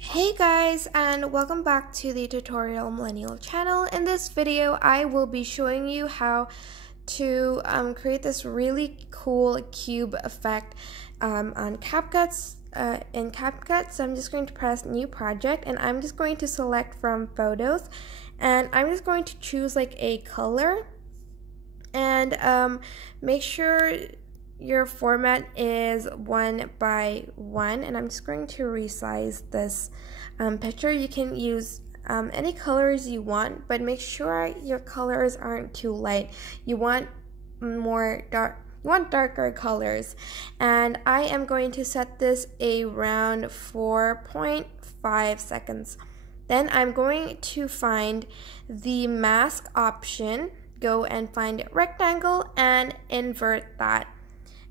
Hey guys, and welcome back to the Tutorial Millennial channel. In this video, I will be showing you how to create this really cool cube effect on CapCut. In CapCut, so I'm just going to press New Project, and I'm just going to select from Photos, and I'm just going to choose like a color, and make sure your format is 1:1, and I'm just going to resize this picture. You can use any colors you want, but make sure your colors aren't too light. You want darker colors, and I am going to set this around 4.5 seconds. Then I'm going to find the mask option, go and find rectangle and invert that.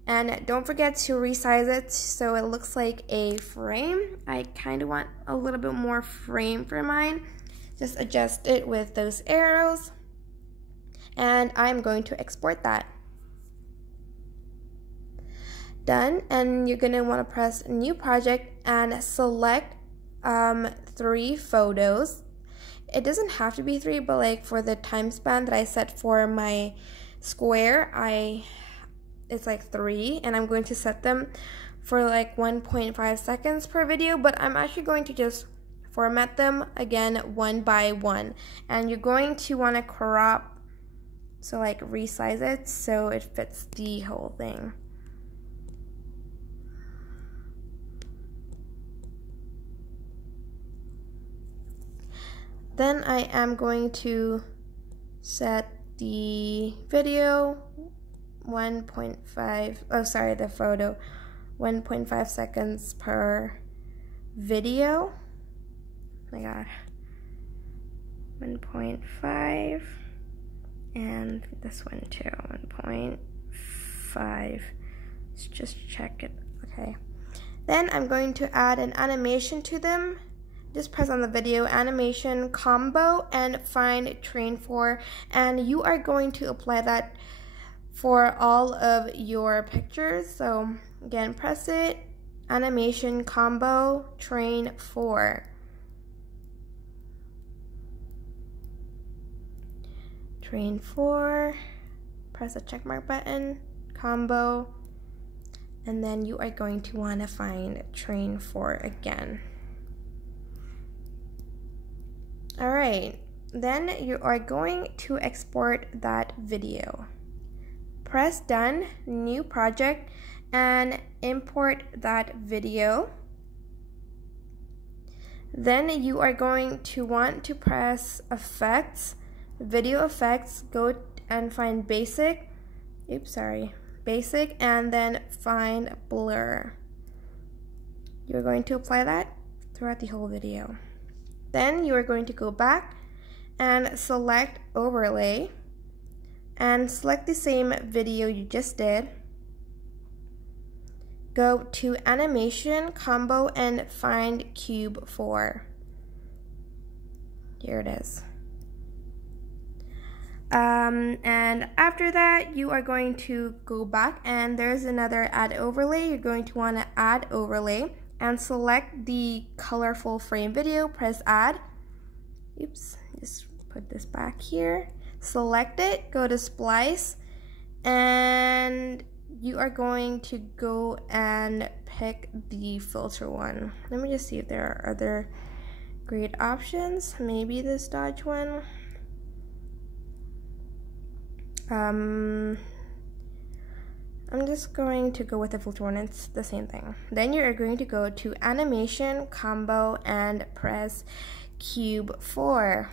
And don't forget to resize it so it looks like a frame. I kind of want a little bit more frame for mine. Just adjust it with those arrows. And I'm going to export that. Done. And you're going to want to press New Project and select 3 photos. It doesn't have to be 3, but like for the time span that I set for my square, it's like 3, and I'm going to set them for like 1.5 seconds per video, but I'm actually going to just format them again 1:1, and you're going to want to crop, so like resize it so it fits the whole thing. Then I am going to set the video 1.5 seconds per video. Oh my god. 1.5, and this one too, 1.5. Let's just check it. Okay. Then I'm going to add an animation to them. Just press on the video, animation, combo, and find train 4, and you are going to apply that for all of your pictures. So again, press it, animation, combo, train 4. Train 4, press the check mark button, combo, and then you are going to want to find train 4 again. Alright, then you are going to export that video. Press Done, New Project, and import that video. Then you are going to want to press Effects, Video Effects, go and find Basic, Basic, and then find Blur. You're going to apply that throughout the whole video. Then you are going to go back and select Overlay and select the same video you just did. Go to Animation, Combo, and find Cube 4. Here it is. And after that, you are going to go back, and there's another Add Overlay. You're going to want to add overlay and select the colorful frame video. Press Add. Oops, just put this back here. Select it, go to Splice, and you are going to go and pick the filter one. Let me just see if there are other great options. Maybe this dodge one. I'm just going to go with the filter one. It's the same thing. Then you are going to go to Animation, Combo, and press Cube 4.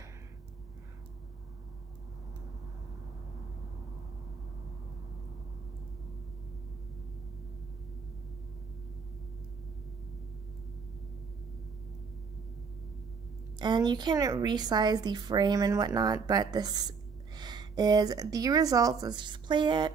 And you can resize the frame and whatnot, but this is the results. Let's just play it.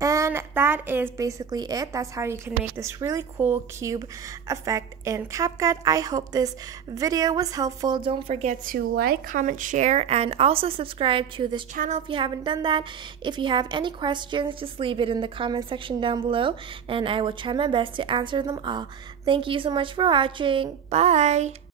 And that is basically it. That's how you can make this really cool cube effect in CapCut. I hope this video was helpful. Don't forget to like, comment, share, and also subscribe to this channel if you haven't done that. If you have any questions, just leave it in the comment section down below, and I will try my best to answer them all. Thank you so much for watching. Bye!